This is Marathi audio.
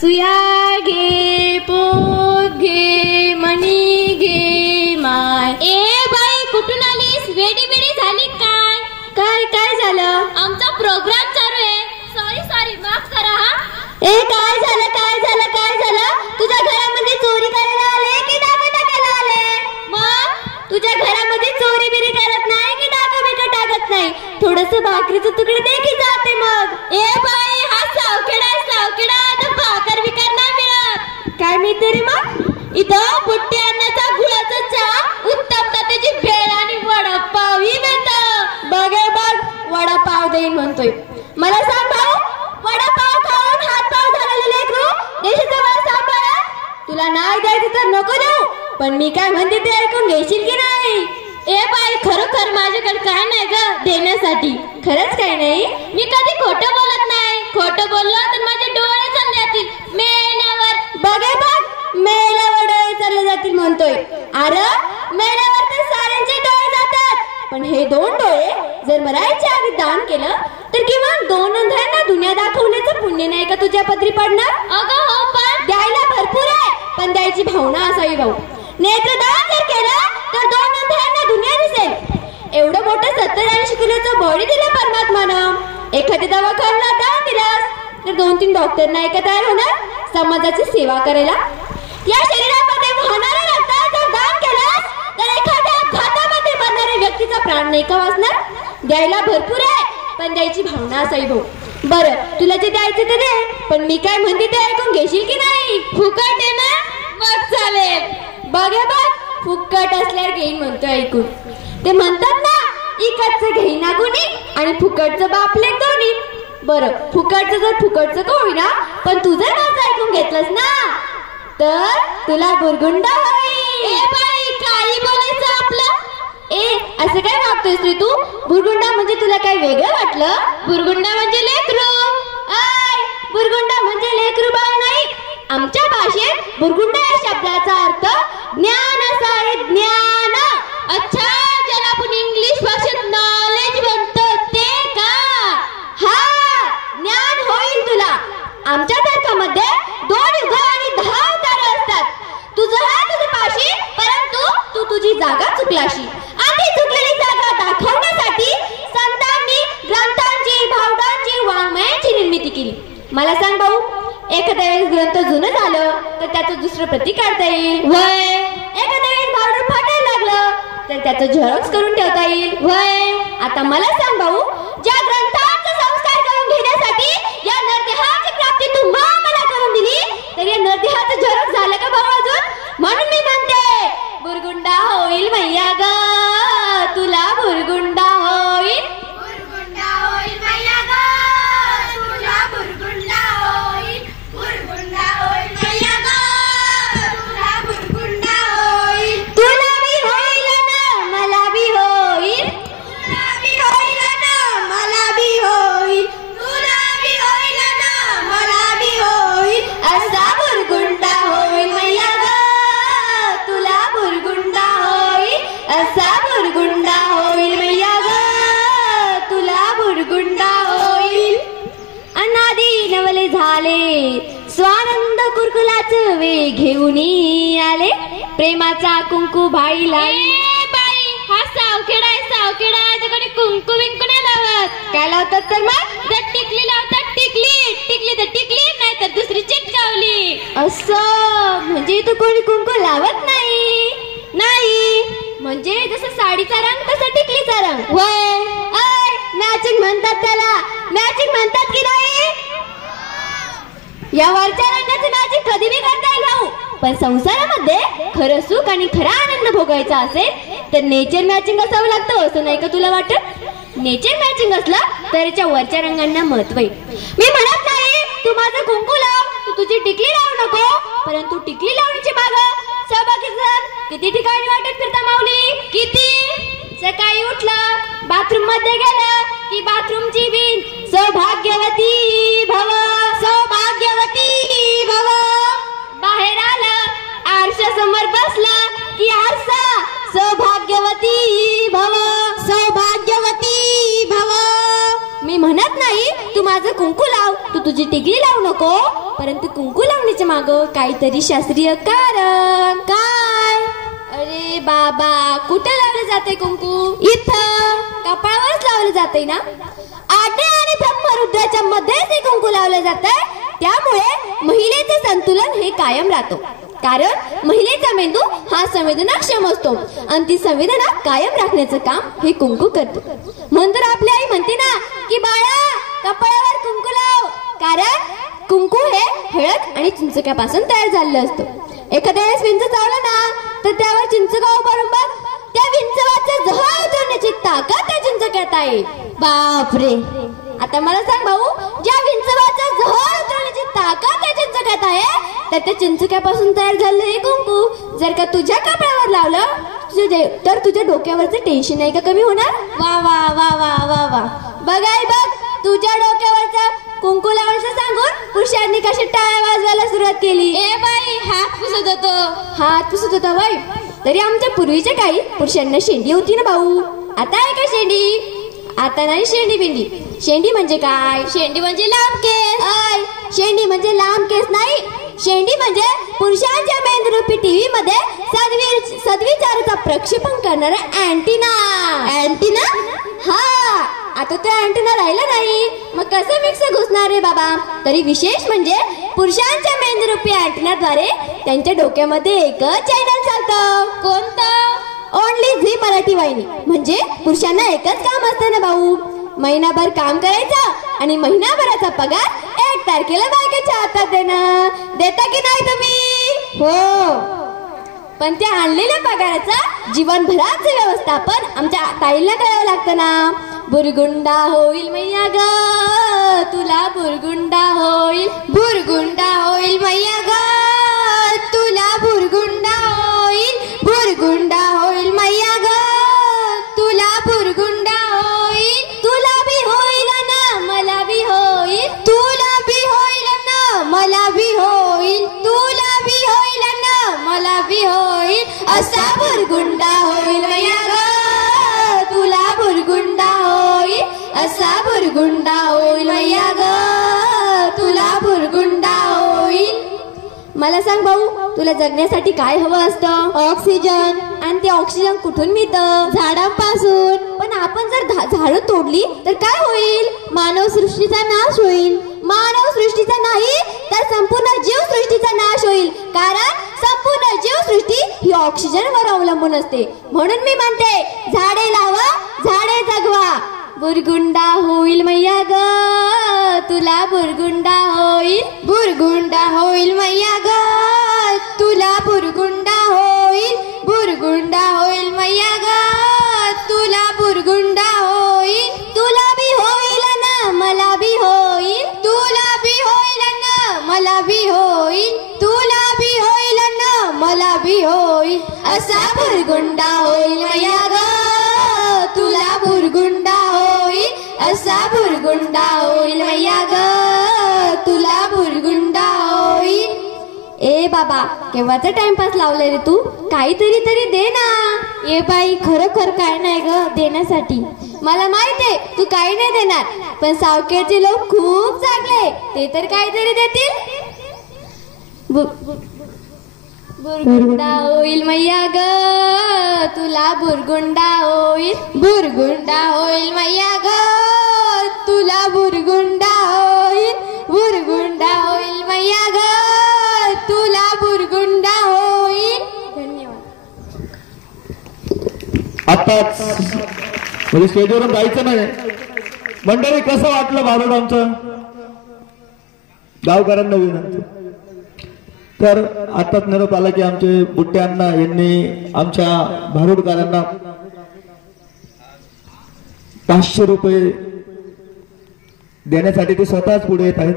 सुया घे, पोत घे, मणी घे माय. ए बाई, कुठून आलीस? वेडी बेडी झाली काय? काय झालं? आमचा प्रोग्राम चालू आहे. सॉरी माफ करा हा. ए काय झालं? तुझ्या घरामध्ये चोरी करायला आले की डाका टाकायला आले? मग तुझ्या घरामध्ये चोरी बिरी करत नाही की डाका बिका टाकत नाही? थोडस भाकरीचं तुकडे दे की जाते मग. ए बाई, हा सावखेडा तर भाकर विकार नाही मिळत. काय मिळते रे मग? इथं बुट्टी अन्नाचा गुळाचा चहा, उत्तम त्याची भेळ आणि वडापाव ही मिळतं. बघ वडापाव देईन म्हणतोय. मला सांग भाऊ, वडापाव खाऊन हातपाव झालेले लेकरू देशाचा वास सांभाळा. तुला नाही द्यायचं तर नको देऊ, पण मी काय म्हणते ते ऐकून घेशील की नाही? ए बाई, खरोखर माझ्याकडे काय नाही ग देण्यासाठी. खरंच काय नाही? मी कधी खोटं बोलत नाही. खोटं बोललो तर माझे डोळे चालले जातील मेल्यावर. बघ मेल्यावर डोळे चालले जातील म्हणतोय. अरे मेल्यावर तर साऱ्यांचे डोळे जातात, पण हे 2 डोळे जर मरायच्या आधी दान केलं तर किमान 2 अंधांना दुनिया दाखवण्याचं पुण्य नाही का तुझ्या पदरी पडणार? अगं हो, पण द्यायला भरपूर आहे, पण द्यायची भावना असावी भाऊ. नेत्रदान जर केलं तर 2 अंधांना दुनिया दिसेल. एवढं मोठं 70-80 किलोचं बॉडी दिलं परमात्मानं. एखाद्या दवाखान्याला दान दिलास तर 2-3 डॉक्टर नाही का तयार होणार समाजाची सेवा करायला? या शरीरामध्ये वाहणाऱ्या रक्ताचं जर दान केलास तर एखाद्या घातामध्ये मरणाऱ्या व्यक्तीचा प्राण नाही का वाचणार? द्यायला भरपूर आहे, पण द्यायची भावना असावी भाऊ. बरं, तुला जे द्यायचं ते दे, पण मी काय म्हणते ते ऐकून घेशील की नाही? फुकट आहे ना? मग चालेल. बघ फुकट असल्यावर घेईन म्हणतोय ऐकून. ते म्हणतात ना, इकडचं घेईना कुणी आणि फुकटचं बापले दोन्ही. बरं, फुकटचं जर फुकटचं का होईना, पण तू जर माझं ऐकून घेतलंस ना तर तुला बुरगुंडा होईल. ए बाई, काही बोलायचं आपलं? असं काय वागतोयस रे तू? बुरगुंडा म्हणजे तुला काय वेगळं वाटलं? बुरगुंडा म्हणजे लेकरू. बुरगुंडा म्हणजे लेकरू बाळ नाही. आमच्या भाषेत बुरगुंडा या शब्दाचा अर्थ ज्ञान असा आहे, ज्ञान. अच्छा, ज्याला आपण इंग्लिश भाषेत नॉलेज म्हणतो ते का? हा, ज्ञान होईल तुला. आमच्या तर्कामध्ये 2 युग आणि 10 अवतार असतात. तुझं पाशी, परंतु तू तुझी जागा चुकलाशी. आणि चुकलेली जागा दाखवण्यासाठी संतांनी ग्रंथांची, भावडांची, वाङ्मयाची निर्मिती केली. मला सांग भाऊ, एखाद्या वेळेस ग्रंथ जुनं झालं तर त्याचं दुसरं प्रती काढता येईल. वय. एखाद्या वेळेस भावडं फाटायला लागलं तर त्याचं झेरॉक्स करून ठेवता येईल. वय. आता मला सांग भाऊ, ज्या ग्रंथांचा संस्कार करून घेण्यासाठी या नरदेहाची प्राप्ती तू मला करून दिली, तर या नरदेहाचं झेरॉक्स झालं का भाऊ अजून? म्हणून मी म्हणते, बुरगुंडा होईल मैया ग, तुला बुरगुंडा होईल. बुरगुंडा होईल मैया ग, तुला बुरगुंडा होईल. बुरगुंडा होईल मैया ग, तुला बुरगुंडा होईल. तुला बी होईल ना मला बी होईल. तुला बी होईल ना मला बी होईल. तुला बी होईल ना मला बी होईल. असा बुरगुंडा होईल मैया ग, तुला बुरगुंडा होईल. असा बुरगुंडा होईल मैया ग, तुला बुरगुंडा होईल. अनादी नवले झाले, स्वानंद कुरकुलाच वे घेऊन आले, प्रेमाचा कुंकू भाईला. ए बाई, हा सावखेडा आहे कोणी कुंकू बिंकू नाही लावत. काय लावतात तर मग? टिकली लावतात. टिकली तर टिकली, नाही तर दुसरी चिटकावली. असं म्हणजे तू कोणी कुंकू लावत नाही? नाही म्हणजे जसं साडीचा रंग तसा टिकलीचा रंग. वय. मॅचिंग म्हणतात त्याला. मॅचिंग म्हणतात की नाही? या वरच्या रंगाची मॅचिंग कधी बी करता येईल भाऊ, पण संसारामध्ये खरं सुख आणि खरा आनंद भोगायचा असेल तर नेचर मॅचिंग असावं लागतं. असं नाही का तुला वाटत? नेचर मॅचिंग असलं तर याच्या वरच्या रंगांना महत्व आहे. मी म्हणत नाही तू माझं कुंकू लाव, तू तुझी टिकली लावू नको, परंतु टिकली लावण्याची मागं सहभागी जर किती ठिकाणी वाटत फिरता माऊली? किती? सकाळी उठलं, बाथरूम मध्ये गेलं की बाथरूमची बिन सौभाग्यवती भव, सौभाग्यवती भव. बाहेर आलं, आरशासमोर बसलं की आरसा सौभाग्यवती भव, सौभाग्यवती भव. मी म्हणत नाही तू माझं कुंकू लाव, तू तुझी टिकली लावू नको, परंतु कुंकू लावण्याच्या माग काहीतरी शास्त्रीय कारण. काय? अरे बाबा, कुठे लावले जाते कुंकू? इथं कपाळावरच लावले जाते ना. आज्ञा आणि ब्रह्मरुद्राच्या मध्येच हे कुंकू लावले जाते. त्यामुळे महिलेचे संतुलन हे कायम राहतो. कारण महिलेचा मेंदू हा संवेदनाक्षम असतो आणि ती संवेदना कायम राखण्याचं काम हे कुंकू करतो. म्हणून आपली आई म्हणते ना की बाळा, कपाळावर कुंकू लाव. कारण कुंकू हे हळद आणि चिंचक्यापासून तयार झालेलं असतं. एखाद्या वेळेस विंच चावलं ना तर त्यावर चिंचगा उभारून बघ, त्या विंचवाचं जहर उतरण्याची ताकद त्या चिंचक्यात आहे. बापरे. आता मला सांग भाऊ, ज्या विंचवाचं जहर उतरण्याची ताकद त्या चिंचक्यात आहे तर त्या चिंचक्यापासून तयार झालेलं हे कुंकू जर का तुझ्या कपाळावर लावलं तर तुझ्या डोक्यावरचं टेन्शन आहे का कमी होणार? वा वा वा वा वा वा. बघाय बघ, तुझ्या डोक्यावरचं कुंकू लावायचं सांगून पुरुषांनी कशी टाळ्या वाजवायला सुरुवात केली. ए बाई, हात पुसत होतो. हात पुसत होता बाई. तरी आमच्या पूर्वीच्या काही पुरुषांना शेंडी होती ना भाऊ. आता आहे का शेंडी? आता नाही शेंडी बिंडी. शेंडी म्हणजे काय? शेंडी म्हणजे लांब केस. आय, शेंडी म्हणजे लांब केस नाही. शेंडी म्हणजे पुरुषांच्या मेंदरूपी टीव्ही मध्ये सद्विचाराचा प्रक्षेपण करणारा अँटिना. अँटिना? हा, आता तो अँटिना राहिला नाही, मग कसं मिक्स घुसणार रे बाबा. तरी विशेष म्हणजे पुरुषांच्या मेंदरूपी अँटिनाद्वारे त्यांच्या डोक्यामध्ये एकच चॅनल चालतं. कोणतं? ओनली झी मराठी वाहिनी. म्हणजे पुरुषांना एकच काम असतं ना भाऊ, महिनाभर काम करायचं आणि महिनाभराचा पगार 1 तारखेला बायकेच्या हातात देणं. देता की नाही तुम्ही? हो. पण त्या आणलेल्या पगाराचं जीवनभराचं व्यवस्थापन आमच्या ताईला करावं लागतं ना. बुरगुंडा होईल मैया ग तुला, बुरगुंडा होईल. बुरगुंडा होईल मैया ग तुला, बुरगुंडा होईल. बुरगुंडा होईल मैया ग तुला, बुरगुंडा होईल. तुला बी होईल ना मला बी होईल. तुला बी होईल ना मला बी होईल. तुला बी होईल ना मला बी होईल. असा बुरगुंडा होईल मैया ग तुला, बुरगुंडा होईल. असा बुरगुंडा होईल मैया ग तुला, बुरगुंडा होईल. मला सांग भाऊ, तुला जगण्यासाठी काय हवं असतं? ऑक्सिजन. आणि ते ऑक्सिजन कुठून मिळतं? झाडांपासून. पण आपण जर झाडं तोडली तर काय होईल? मानव सृष्टीचा नाश होईल. मानव सृष्टीचा नाही तर संपूर्ण जीवसृष्टीचा नाश होईल. कारण संपूर्ण जीवसृष्टी ही ऑक्सिजनवर अवलंबून असते. म्हणून मी म्हणते, झाडे लावा, झाडे जगवा. बुरगुंडा होईल मैया ग तुला, बुरगुंडा होईल. बुरगुंडा होईल मैया ग तुला, बुरगुंडा होईल. बुरगुंडा होईल मैया ग तुला, बुरगुंडा होईल. तुला बी होईल ना मला बी होईल. तुला बी होईल ना मला बी होईल. तुला बी होईल ना मला बी होईल. असा बुरगुंडा होईल मैया ग तुला, बुरगुंडा होईल. असा बुरगुंडा होईल मैया ग तुला, बुरगुंडा होईल. ए बाबा, केव्हाचा टाइमपास लावलाय रे तू? काहीतरी तरी दे ना. ए बाई, खरोखर काय नाही ग देण्यासाठी. मला माहित आहे तू काही नाही देणार, पण सावखेडचे लोक खूप चांगले, ते तर काहीतरी देतील. बुरगुंडा होईल मैया ग तुला, बुरगुंडा होईल. बुरगुंडा होईल मैया ग तुला, बुरगुंडा होईल. बुरगुंडा होईल मैया ग तुला, बुरगुंडा होईल. धन्यवाद. आताच म्हणजे स्टेजवरून जायचं नाही. मंडळी, कसं वाटलं भारूड आमचं? गावकऱ्यांना विनंती. तर आताच निरोप आला की आमचे बुट्टे अण्णा यांनी आमच्या भारूडकरांना 500 रुपये देण्यासाठी ते स्वतःच पुढे येत आहेत.